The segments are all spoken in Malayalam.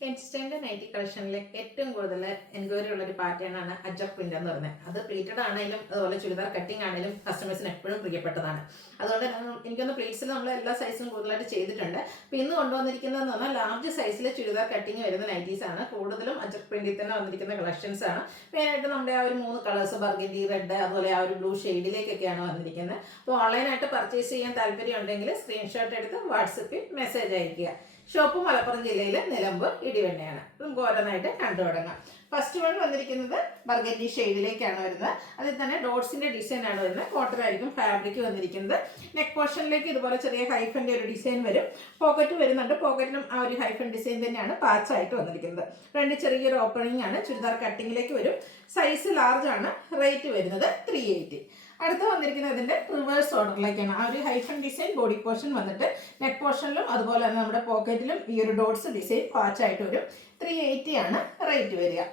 ഇൻസ്റ്റന്റ് നൈറ്റി കളക്ഷനിലെ ഏറ്റവും കൂടുതൽ എൻക്വയറി ഉള്ള ഒരു പാറ്റേൺ ആണ് അജക് പ്രിന്റ് എന്ന് പറയുന്നത്. അത് പ്ലീറ്റഡ് ആണെങ്കിലും അതുപോലെ ചുരിദാർ കട്ടിംഗ് ആണെങ്കിലും കസ്റ്റമേഴ്സിന് എപ്പോഴും പ്രിയപ്പെട്ടതാണ്. അതുകൊണ്ട് എനിക്കൊന്ന് പ്ലീറ്റ്സിൽ നമ്മൾ എല്ലാ സൈസും കൂടുതലായിട്ട് ചെയ്തിട്ടുണ്ട്. അപ്പോൾ ഇന്ന് കൊണ്ടുവന്നിരിക്കുന്നതെന്ന് പറഞ്ഞാൽ ലാർജ് സൈസിലെ ചുരിദാർ കട്ടിങ് വരുന്ന നൈറ്റീസ് ആണ്. കൂടുതലും അജക് പ്രിന്റിൽ തന്നെ വന്നിരിക്കുന്ന കളക്ഷൻസ് ആണ്. മെയിനായിട്ട് നമ്മുടെ ആ ഒരു 3 കളേഴ്സ് ബർഗൻഡി, റെഡ്, അതുപോലെ ആ ഒരു ബ്ലൂ ഷെയ്ഡിലേക്കൊക്കെയാണ് വന്നിരിക്കുന്നത്. അപ്പോൾ ഓൺലൈനായിട്ട് പർച്ചേസ് ചെയ്യാൻ താല്പര്യം ഉണ്ടെങ്കിൽ സ്ക്രീൻഷോട്ട് എടുത്ത് വാട്സപ്പിൽ മെസ്സേജ് അയയ്ക്കുക. ഷോപ്പ് മലപ്പുറം ജില്ലയിലെ നിലമ്പൂർ ഇടിവണ്ണയാണ്. നമുക്ക് ഓരോന്നായിട്ട് കണ്ടു തുടങ്ങാം. ഫസ്റ്റ് വൺ വന്നിരിക്കുന്നത് ബർഗൻഡി ഷെയ്ഡിലേക്കാണ് വരുന്നത്. അതിൽ തന്നെ ഡോട്ട്സിന്റെ ഡിസൈൻ ആണ് വരുന്നത്. കോട്ടൺ ആയിരിക്കും ഫാബ്രിക് വന്നിരിക്കുന്നത്. നെക്ക് പോർഷനിലേക്ക് ഇതുപോലെ ചെറിയ ഹൈഫന്റെ ഒരു ഡിസൈൻ വരും. പോക്കറ്റ് വരുന്നുണ്ട്. പോക്കറ്റിലും ആ ഒരു ഹൈഫൻ ഡിസൈൻ തന്നെയാണ് പാച്ച് ആയിട്ട് വന്നിരിക്കുന്നത്. രണ്ട് ചെറിയൊരു ഓപ്പണിംഗ് ആണ്. ചുരിദാർ കട്ടിങ്ങിലേക്ക് വരും. സൈസ് ലാർജ് ആണ്. റേറ്റ് വരുന്നത് 380. അടുത്ത് വന്നിരിക്കുന്നത് ഇതിന്റെ റിവേഴ്സ് ഓർഡറിലേക്കാണ്. ആ ഒരു ഹൈഫൻ ഡിസൈൻ ബോഡി പോർഷൻ വന്നിട്ട് നെക്ക് പോർഷനിലും അതുപോലെ തന്നെ നമ്മുടെ പോക്കറ്റിലും ഈ ഒരു ഡോട്ട്സ് ഡിസൈൻ പാച്ച് ആയിട്ട് വരും. 380 ആണ് റേറ്റ് വരിക.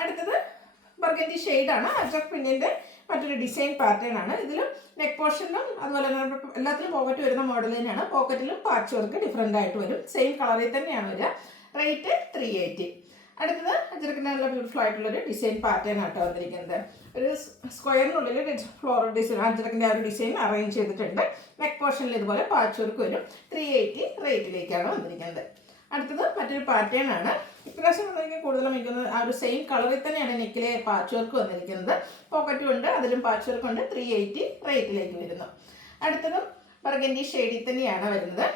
അടുത്തത് ബർഗൻഡി ഷെയ്ഡാണ്. അജക് പ്രിന്റിന്റെ മറ്റൊരു ഡിസൈൻ പാറ്റേൺ ആണ്. ഇതിലും നെക്ക് പോർഷനിലും അതുപോലെ തന്നെ എല്ലാത്തിലും പോക്കറ്റ് വരുന്ന മോഡൽ തന്നെയാണ്. പോക്കറ്റിലും പാച്ച് വർക്ക് ഡിഫറെൻ്റ് ആയിട്ട് വരും. സെയിം കളറിൽ തന്നെയാണ് വരിക. റേറ്റ് 380. അടുത്തത് അജറക്കിൻ്റെ നല്ല ബ്യൂട്ടിഫുൾ ആയിട്ടുള്ളൊരു ഡിസൈൻ പാറ്റേൺ ആട്ടോ വന്നിരിക്കുന്നത്. ഒരു സ്ക്വയറിനുള്ളിൽ ഫ്ലോറൽ ഡിസൈൻ അജറക്കിൻ്റെ ആ ഒരു ഡിസൈൻ അറേഞ്ച് ചെയ്തിട്ടുണ്ട്. നെക്ക് പോർഷനിൽ ഇതുപോലെ പാച്ച് വർക്ക് വരും. 380 റേറ്റിലേക്കാണ് വന്നിരിക്കുന്നത്. അടുത്തത് മറ്റൊരു പാറ്റേൺ ആണ്. ഇപ്രാവശ്യം വന്നിരിക്കുന്നത് കൂടുതലും എനിക്കൊന്ന് ആ ഒരു സെയിം കളറിൽ തന്നെയാണ് നെക്കിലെ പാച്ച് വർക്ക് വന്നിരിക്കുന്നത്. പോക്കറ്റും ഉണ്ട്, അതിലും പാച്ച് വർക്ക് ഉണ്ട്. 380 റേറ്റിലേക്ക് വരുന്നു. അടുത്തതും ബർഗൻഡി ഷെയ്ഡിൽ തന്നെയാണ് വരുന്നത്.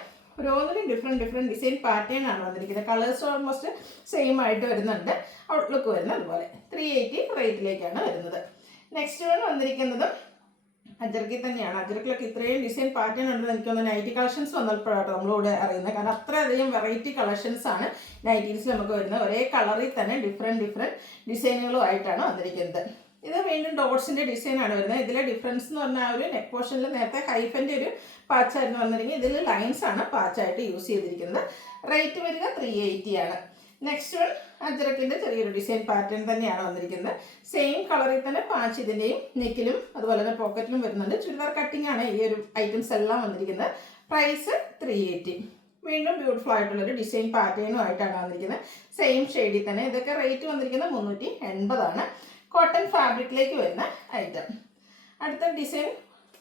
ഓരോന്നിനും ഡിഫറെൻറ്റ് ഡിസൈൻ പാറ്റേൺ ആണ് വന്നിരിക്കുന്നത്. കളേഴ്സ് ഓൾമോസ്റ്റ് സെയിം ആയിട്ട് വരുന്നുണ്ട്. ഔട്ട്ലുക്ക് വരുന്നത് അതുപോലെ 380 റേറ്റിലേക്കാണ് വരുന്നത്. നെക്സ്റ്റ് വൺ വന്നിരിക്കുന്നത് അജർക്കിൽ തന്നെയാണ്. അജർക്കിലൊക്കെ ഇത്രയും ഡിസൈൻ പാറ്റേൺ ഉണ്ടെന്ന് എനിക്കൊന്ന് നൈറ്റി കളക്ഷൻസ് വന്നപ്പോഴാട്ടോ നമ്മളിവിടെ അറിയുന്നത്. കാരണം അത്രയധികം വെറൈറ്റി കളക്ഷൻസ് ആണ് നൈറ്റീസിൽ നമുക്ക് വരുന്നത്. ഒരേ കളറിൽ തന്നെ ഡിഫറെൻറ്റ് ഡിസൈനുകളും ആയിട്ടാണ് വന്നിരിക്കുന്നത്. ഇത് വീണ്ടും ഡോട്ട്സിൻ്റെ ഡിസൈനാണ് വരുന്നത്. ഇതിലെ ഡിഫറൻസ് എന്ന് പറഞ്ഞാൽ ആ ഒരു നെക്ക് പോർഷനിൽ നേരത്തെ ഹൈഫൻ്റെ ഒരു പാച്ചായിരുന്നു വന്നിരിക്കുന്നത്. ഇതിൽ ലൈൻസ് ആണ് പാച്ചായിട്ട് യൂസ് ചെയ്തിരിക്കുന്നത്. റേറ്റ് വരിക 380 ആണ്. നെക്സ്റ്റ് വൺ അജറക്കിൻ്റെ ചെറിയൊരു ഡിസൈൻ പാറ്റേൺ തന്നെയാണ് വന്നിരിക്കുന്നത്. സെയിം കളറിൽ തന്നെ പാച്ച് ഇതിൻ്റെയും നെക്കിലും അതുപോലെ തന്നെ പോക്കറ്റിലും വരുന്നുണ്ട്. ചുരിദാർ കട്ടിംഗ് ആണ് ഈ ഒരു ഐറ്റംസ് എല്ലാം വന്നിരിക്കുന്നത്. പ്രൈസ് 380. വീണ്ടും ബ്യൂട്ടിഫുൾ ആയിട്ടുള്ളൊരു ഡിസൈൻ പാറ്റേണും ആയിട്ടാണ് വന്നിരിക്കുന്നത്. സെയിം ഷെയ്ഡിൽ തന്നെ. ഇതൊക്കെ റേറ്റ് വന്നിരിക്കുന്നത് 380 ആണ്. കോട്ടൺ ഫാബ്രിക്കിലേക്ക് വരുന്ന ഐറ്റം. അടുത്ത ഡിസൈൻ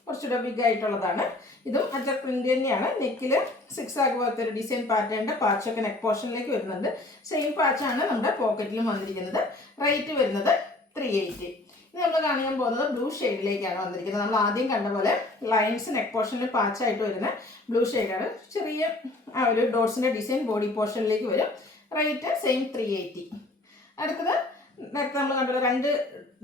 കുറച്ചുകൂടെ ബിഗ് ആയിട്ടുള്ളതാണ്. ഇതും അജക് പ്രിന്റ് തന്നെയാണ്. നെക്കിൽ 6 ആഗ് പോലത്തെ ഒരു ഡിസൈൻ പാറ്റേണിൻ്റെ പാച്ചൊക്കെ നെക്ക് പോർഷനിലേക്ക് വരുന്നുണ്ട്. സെയിം പാച്ചാണ് നമ്മുടെ പോക്കറ്റിലും വന്നിരിക്കുന്നത്. റേറ്റ് വരുന്നത് 380. ഇനി നമ്മൾ കാണിക്കാൻ പോകുന്നത് ബ്ലൂ ഷെയ്ഡിലേക്കാണ് വന്നിരിക്കുന്നത്. നമ്മൾ ആദ്യം കണ്ട പോലെ ലൈൻസ് നെക്ക് പോർഷനിൽ പാച്ചായിട്ട് വരുന്ന ബ്ലൂ ഷെയ്ഡാണ്. ചെറിയ ആ ഒരു ഡോട്ട്സിൻ്റെ ഡിസൈൻ ബോഡി പോർഷനിലേക്ക് വരും. Rate same 380. അടുത്തത് നേരത്തെ നമ്മൾ കണ്ടുള്ള രണ്ട്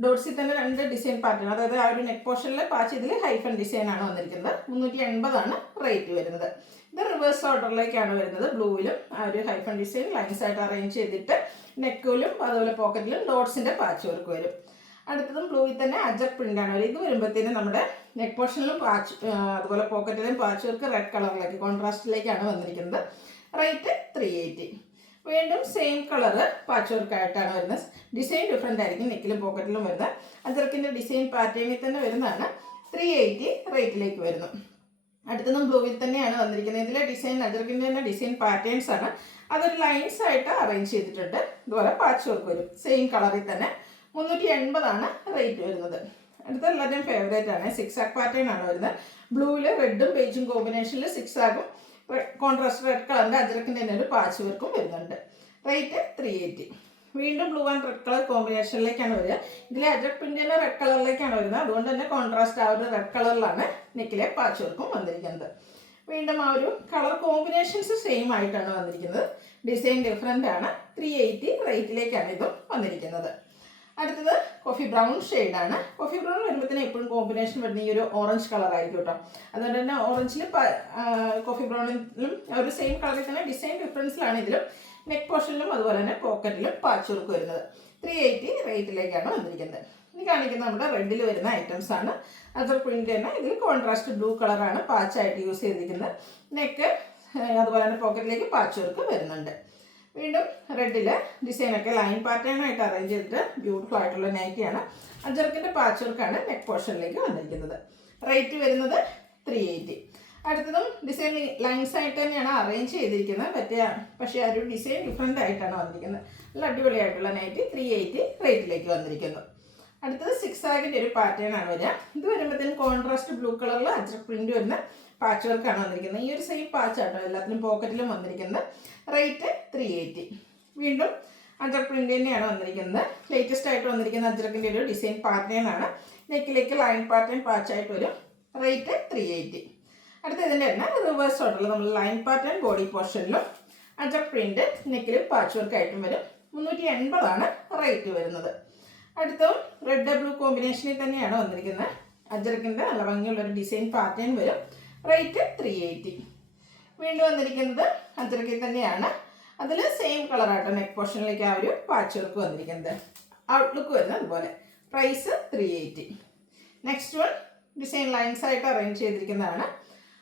ഡോട്ട്സിൽ തന്നെ രണ്ട് ഡിസൈൻ പാറ്റേൺ, അതായത് ആ ഒരു നെക്ക് പോർഷനിൽ പാച്ച് ഇതിൽ ഹൈഫൻ ഡിസൈൻ ആണ് വന്നിരിക്കുന്നത്. 380 ആണ് റേറ്റ് വരുന്നത്. ഇത് റിവേഴ്സ് ഓർഡറിലേക്കാണ് വരുന്നത്. ബ്ലൂവിലും ആ ഒരു ഹൈഫൻ ഡിസൈൻ ലൈൻസ് ആയിട്ട് അറേഞ്ച് ചെയ്തിട്ട് നെക്കിലും അതുപോലെ പോക്കറ്റിലും ഡോട്ട്സിൻ്റെ പാച്ച് വർക്ക് വരും. അടുത്തതും ബ്ലൂവിൽ തന്നെ അജക് പ്രിന്റ് ആണ് വരും. ഇത് വരുമ്പോഴത്തേനും നമ്മുടെ നെക്ക് പോർഷനിലും പാച്ച് അതുപോലെ പോക്കറ്റിലും പാച്ച് വർക്ക് റെഡ് കളറിലേക്ക് കോൺട്രാസ്റ്റിലേക്കാണ് വന്നിരിക്കുന്നത്. റേറ്റ് 380. വീണ്ടും സെയിം കളറ് പാച്ച് വർക്ക് ആയിട്ടാണ് വരുന്നത്. ഡിസൈൻ ഡിഫറെൻ്റ് ആയിരിക്കും. നെക്കിലും പോക്കറ്റിലും വരുന്നത് അജർക്കിൻ്റെ ഡിസൈൻ പാറ്റേണിൽ തന്നെ വരുന്നതാണ്. 380 റേറ്റിലേക്ക് വരുന്നു. അടുത്തതും ബ്ലൂവിൽ തന്നെയാണ് വന്നിരിക്കുന്നത്. ഇതിലെ ഡിസൈൻ അജർക്കിൻ്റെ തന്നെ ഡിസൈൻ പാറ്റേൺസ് ആണ്. അതൊരു ലൈൻസ് ആയിട്ട് അറേഞ്ച് ചെയ്തിട്ടുണ്ട്. ഇതുപോലെ പാച്ച് വർക്ക് വരും. സെയിം കളറിൽ തന്നെ 380 ആണ് റേറ്റ് വരുന്നത്. അടുത്ത എല്ലാവരുടെയും ഫേവറേറ്റ് ആണ്. 6 ആഗ് പാറ്റേൺ ആണ് വരുന്നത്. ബ്ലൂവിൽ റെഡും ബേജും കോമ്പിനേഷനിൽ 6 ആഗും കോൺട്രാസ്റ്റ് റെഡ് കളറിൻ്റെ അജറക്കിൻ്റെ തന്നെ ഒരു പാച്ച് വർക്കും വരുന്നുണ്ട്. റേറ്റ് 380. വീണ്ടും ബ്ലൂ ആൻഡ് റെഡ് കളർ കോമ്പിനേഷനിലേക്കാണ് വരിക. ഇതിലെ അജറക് പ്രിന്റിൻ്റെ റെഡ് കളറിലേക്കാണ് വരുന്നത്. അതുകൊണ്ട് തന്നെ കോൺട്രാസ്റ്റ് ആ ഒരു റെഡ് കളറിലാണ് നെക്കിലെ പാച്ച് വർക്കും വന്നിരിക്കുന്നത്. വീണ്ടും ആ ഒരു കളർ കോമ്പിനേഷൻസ് സെയിം ആയിട്ടാണ് വന്നിരിക്കുന്നത്. ഡിസൈൻ ഡിഫറെൻ്റ് ആണ്. 380 റേറ്റിലേക്കാണ് ഇതും വന്നിരിക്കുന്നത്. അടുത്തത് കോഫി ബ്രൗൺ ഷെയ്ഡാണ്. കോഫി ബ്രൗൺ വരുമ്പോഴത്തേനും എപ്പോഴും കോമ്പിനേഷൻ വരുന്ന ഈ ഒരു ഓറഞ്ച് കളർ ആയിരിക്കും കേട്ടോ. അതുകൊണ്ട് തന്നെ ഓറഞ്ചിൽ കോഫി ബ്രൗണിലും ഒരു സെയിം കളറിൽ തന്നെ ഡിസൈൻ ഡിഫറൻസിലാണ് ഇതിലും നെക്ക് പോർഷനിലും അതുപോലെ തന്നെ പോക്കറ്റിലും പാച്ച് വർക്ക് വരുന്നത്. 380 റേറ്റിലേക്കാണ് വന്നിരിക്കുന്നത്. ഇനി കാണിക്കുന്നത് നമ്മുടെ റെഡിൽ വരുന്ന ഐറ്റംസ് ആണ്. അതർ പ്രിന്റ് തന്നെ ഇതിൽ കോൺട്രാസ്റ്റ് ബ്ലൂ കളറാണ് പാച്ചായിട്ട് യൂസ് ചെയ്തിരിക്കുന്നത്. നെക്ക് അതുപോലെ തന്നെ പോക്കറ്റിലേക്ക് പാച്ച് വർക്ക് വരുന്നുണ്ട്. വീണ്ടും റെഡിൽ ഡിസൈനൊക്കെ ലൈൻ പാറ്റേൺ ആയിട്ട് അറേഞ്ച് ചെയ്തിട്ട് ബ്യൂട്ടിഫുൾ ആയിട്ടുള്ള നൈറ്റിയാണ്. അജർക്കിൻ്റെ പാച്ച് വർക്കാണ് നെക്ക് പോർഷനിലേക്ക് വന്നിരിക്കുന്നത്. റേറ്റ് വരുന്നത് 380. അടുത്തതും ഡിസൈൻ ലൈൻസ് ആയിട്ട് തന്നെയാണ് അറേഞ്ച് ചെയ്തിരിക്കുന്നത്. പക്ഷേ ആ ഒരു ഡിസൈൻ ഡിഫറെൻ്റ് ആയിട്ടാണ് വന്നിരിക്കുന്നത്. നല്ല അടിപൊളിയായിട്ടുള്ള നൈറ്റി 380 റേറ്റിലേക്ക് വന്നിരിക്കുന്നു. അടുത്തത് 6 ആഗിൻ്റെ ഒരു പാറ്റേൺ ആണ് വരിക. ഇത് വരുമ്പോഴത്തേനും കോൺട്രാസ്റ്റ് ബ്ലൂ കളറിൽ അജ്രക് പ്രിന്റ് വരുന്ന പാച്ച് വർക്കാണ് വന്നിരിക്കുന്നത്. ഈ ഒരു സെയിം പാച്ച് ആട്ടോ എല്ലാത്തിനും പോക്കറ്റിലും വന്നിരിക്കുന്നത്. റേറ്റ് 380. വീണ്ടും അജ്രക് പ്രിന്റ് തന്നെയാണ് വന്നിരിക്കുന്നത്. ലേറ്റസ്റ്റ് ആയിട്ട് വന്നിരിക്കുന്ന അജ്രക്കിൻ്റെ ഒരു ഡിസൈൻ പാറ്റേൺ ആണ്. നെക്കിലേക്ക് ലൈൻ പാറ്റേൺ പാച്ചായിട്ട് വരും. റേറ്റ് 380. അടുത്ത ഇതിൻ്റെ തന്നെ റിവേഴ്സ് ഓർഡറിൽ നമ്മൾ ലൈൻ പാറ്റേൺ ബോഡി പോർഷനിലും അജ്രക് പ്രിന്റ് നെക്കിലും പാച്ച് വർക്ക് ആയിട്ടും വരും. 380 റേറ്റ് വരുന്നത്. അടുത്തതും റെഡ് ബ്ലൂ കോമ്പിനേഷനിൽ തന്നെയാണ് വന്നിരിക്കുന്നത്. അജ്രക്കിൻ്റെ നല്ല ഭംഗിയുള്ളൊരു ഡിസൈൻ പാറ്റേൺ വരും. റേറ്റ് 380. വീണ്ടും വന്നിരിക്കുന്നത് അജ്രക്കിൽ തന്നെയാണ്. അതിൽ സെയിം കളറായിട്ട് നെക്ക് പോർഷനിലേക്ക് ആ ഒരു പാച്ച് വർക്ക് വന്നിരിക്കുന്നത്. ഔട്ട്ലുക്ക് വരുന്നത് അതുപോലെ. Price 380. Next one design lines ആയിട്ട് അറേഞ്ച് ചെയ്തിരിക്കുന്നതാണ്.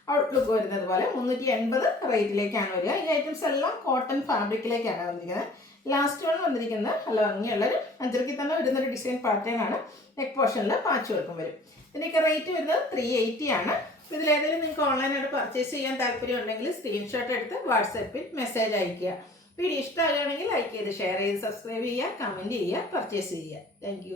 ഔട്ട്ലുക്ക് വരുന്നത് പോലെ 380 റേറ്റിലേക്കാണ് വരിക. ഈ ഐറ്റംസ് എല്ലാം കോട്ടൺ ഫാബ്രിക്കിലേക്കാണ് വന്നിരിക്കുന്നത്. ലാസ്റ്റ് വൺ വന്നിരിക്കുന്നത് നല്ല ഭംഗിയുള്ളൊരു അജ്രക്കിൽ തന്നെ വരുന്നൊരു ഡിസൈൻ പാറ്റേൺ ആണ്. നെക്ക് പോർഷനിൽ പാച്ച് വർക്കും വരും. ഇതിൻ്റെയൊക്കെ റേറ്റ് വരുന്നത് 380 ആണ്. ഇതിലേതെങ്കിലും നിങ്ങൾക്ക് ഓൺലൈനായിട്ട് പർച്ചേസ് ചെയ്യാൻ താല്പര്യം ഉണ്ടെങ്കിൽ സ്ക്രീൻഷോട്ട് എടുത്ത് വാട്സാപ്പിൽ മെസ്സേജ് അയയ്ക്കുക. വീഡിയോ ഇഷ്ടമാകുകയാണെങ്കിൽ ലൈക്ക് ചെയ്ത് ഷെയർ ചെയ്ത് സബ്സ്ക്രൈബ് ചെയ്യുക, കമൻറ്റ് ചെയ്യുക, പർച്ചേസ് ചെയ്യുക. താങ്ക്